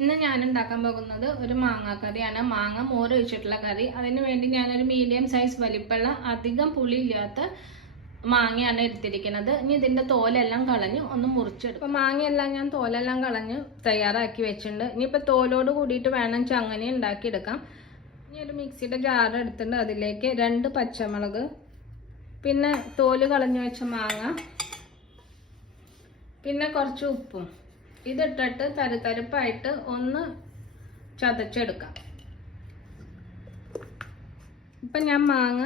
ഇന്ന് ഞാൻ ഉണ്ടാക്കാൻ പോകുന്നത് ഒരു മാങ്ങ കറിയാണ്. മാങ്ങ മോര് ഒഴിച്ചിട്ടുള്ള കറി. അതിന് വേണ്ടി ഞാനൊരു മീഡിയം സൈസ് വലിപ്പമുള്ള അധികം പുളിയില്ലാത്ത മാങ്ങയാണ് എടുത്തിരിക്കുന്നത്. ഇനി ഇതിന്റെ തോലെല്ലാം കളഞ്ഞ് ഒന്ന് മുറിച്ചെടുക്കും. അപ്പോൾ മാങ്ങയെല്ലാം ഞാൻ തോലെല്ലാം കളഞ്ഞ് തയ്യാറാക്കി വെച്ചിട്ടുണ്ട്. ഇനിയിപ്പോൾ തോലോട് കൂടിയിട്ട് വേണം അങ്ങനെ ഉണ്ടാക്കിയെടുക്കാം. ഇനി ഒരു മിക്സിയുടെ ജാർ എടുത്തിട്ടുണ്ട്. അതിലേക്ക് 2 പച്ചമുളക്, പിന്നെ തോല് കളഞ്ഞു വെച്ച മാങ്ങ, പിന്നെ കുറച്ച് ഉപ്പും ഇതിട്ടിട്ട് തരിതരിപ്പായിട്ട് ഒന്ന് ചതച്ചെടുക്കാം. ഇപ്പം ഞാൻ മാങ്ങ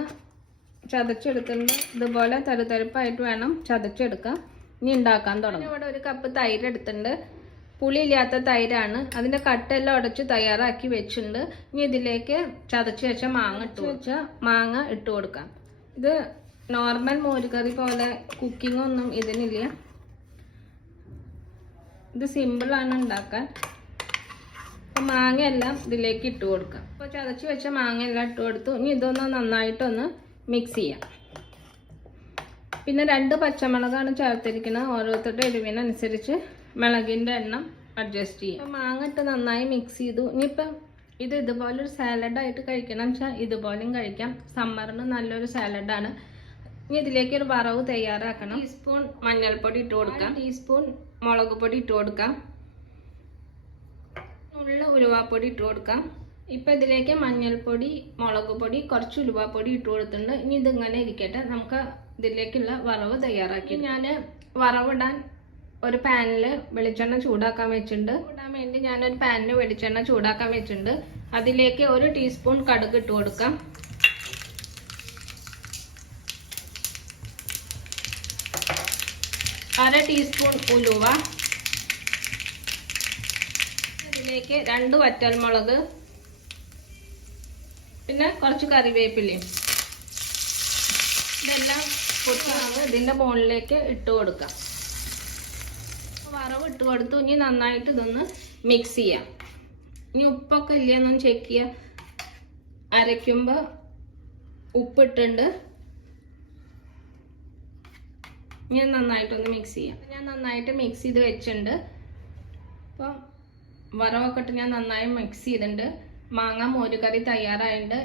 ചതച്ചെടുക്കുന്നത് ഇതുപോലെ തരിതരിപ്പായിട്ട് വേണം ചതച്ചെടുക്കാം. ഇനി ഉണ്ടാക്കാൻ തുടങ്ങും. ഇവിടെ ഒരു കപ്പ് തൈര് എടുത്തിട്ടുണ്ട്. പുളിയില്ലാത്ത തൈരാണ്. അതിൻ്റെ കട്ടെല്ലാം ഉടച്ച് തയ്യാറാക്കി വെച്ചിട്ടുണ്ട്. ഇനി ഇതിലേക്ക് ചതച്ച് വെച്ച മാങ്ങ ഇട്ട് കൊടുക്കാം. ഇത് നോർമൽ മോരുകറി പോലെ കുക്കിംഗ് ഒന്നും ഇതിനില്ല. ഇത് സിമ്പിളാണ് ഉണ്ടാക്കാൻ. അപ്പോൾ മാങ്ങയെല്ലാം ഇതിലേക്ക് ഇട്ട് കൊടുക്കാം. അപ്പോൾ ചതച്ച് വെച്ച മാങ്ങയെല്ലാം ഇട്ട് കൊടുത്തു. ഇനി ഇതൊന്ന് നന്നായിട്ടൊന്ന് മിക്സ് ചെയ്യാം. പിന്നെ 2 പച്ചമുളകാണ് ചേർത്തിരിക്കുന്നത്. ഓരോരുത്തരുടെ എരിവിനനുസരിച്ച് മുളകിൻ്റെ എണ്ണം അഡ്ജസ്റ്റ് ചെയ്യാം. അപ്പോൾ മാങ്ങ ഇട്ട് നന്നായി മിക്സ് ചെയ്തു. ഇനിയിപ്പം ഇത് ഇതുപോലൊരു സാലഡായിട്ട് കഴിക്കണം വെച്ചാൽ ഇതുപോലെയും കഴിക്കാം. സമ്മറിന് നല്ലൊരു സാലഡാണ്. ഇനി ഇതിലേക്ക് ഒരു വറവ് തയ്യാറാക്കണം. ടീസ്പൂൺ മഞ്ഞൾപ്പൊടി ഇട്ട് കൊടുക്കാം. ടീസ്പൂൺ മുളക് പൊടി ഇട്ട് കൊടുക്കാം. ഉലുവാപ്പൊടി ഇട്ട് കൊടുക്കാം. ഇപ്പം ഇതിലേക്ക് മഞ്ഞൾപ്പൊടി, മുളക് പൊടി, കുറച്ച് ഉലുവാപ്പൊടി ഇട്ട് കൊടുത്തിട്ടുണ്ട്. ഇനി ഇതിങ്ങനെ ഇരിക്കട്ടെ. നമുക്ക് ഇതിലേക്കുള്ള വറവ് തയ്യാറാക്കി. ഞാൻ വറവിടാൻ ഒരു പാനിൽ വെളിച്ചെണ്ണ ചൂടാക്കാൻ വെച്ചിട്ടുണ്ട്. ഇടാൻ വേണ്ടി ഞാനൊരു പാനിൽ വെളിച്ചെണ്ണ ചൂടാക്കാൻ വെച്ചിട്ടുണ്ട്. അതിലേക്ക് 1 ടീസ്പൂൺ കടുക് ഇട്ട് കൊടുക്കാം. 1/2 ടീസ്പൂൺ ഉലുവ, ഇതിലേക്ക് 2 വറ്റൽമുളക്, പിന്നെ കുറച്ച് കറിവേപ്പിലയും. ഇതെല്ലാം പൊട്ടാണ് ഇതിൻ്റെ മുകളിലേക്ക് ഇട്ട് കൊടുക്കാം. വറവ് ഇട്ട് കൊടുത്തു. ഇനി നന്നായിട്ട് ഇതൊന്ന് മിക്സ് ചെയ്യാം. ഇനി ഉപ്പൊക്കെ ഇല്ലയെന്നൊന്ന് ചെക്ക് ചെയ്യുക. അരയ്ക്കുമ്പോൾ ഉപ്പിട്ടുണ്ട്. ഞാൻ നന്നായിട്ടൊന്ന് മിക്സ് ചെയ്യാം. ഞാൻ നന്നായിട്ട് മിക്സ് ചെയ്ത് വെച്ചിട്ടുണ്ട്. അപ്പം വറവൊക്കെ ഇട്ട് ഞാൻ നന്നായി മിക്സ് ചെയ്തിട്ടുണ്ട്. മാങ്ങ മോരുകറി തയ്യാറായിട്ടുണ്ട്.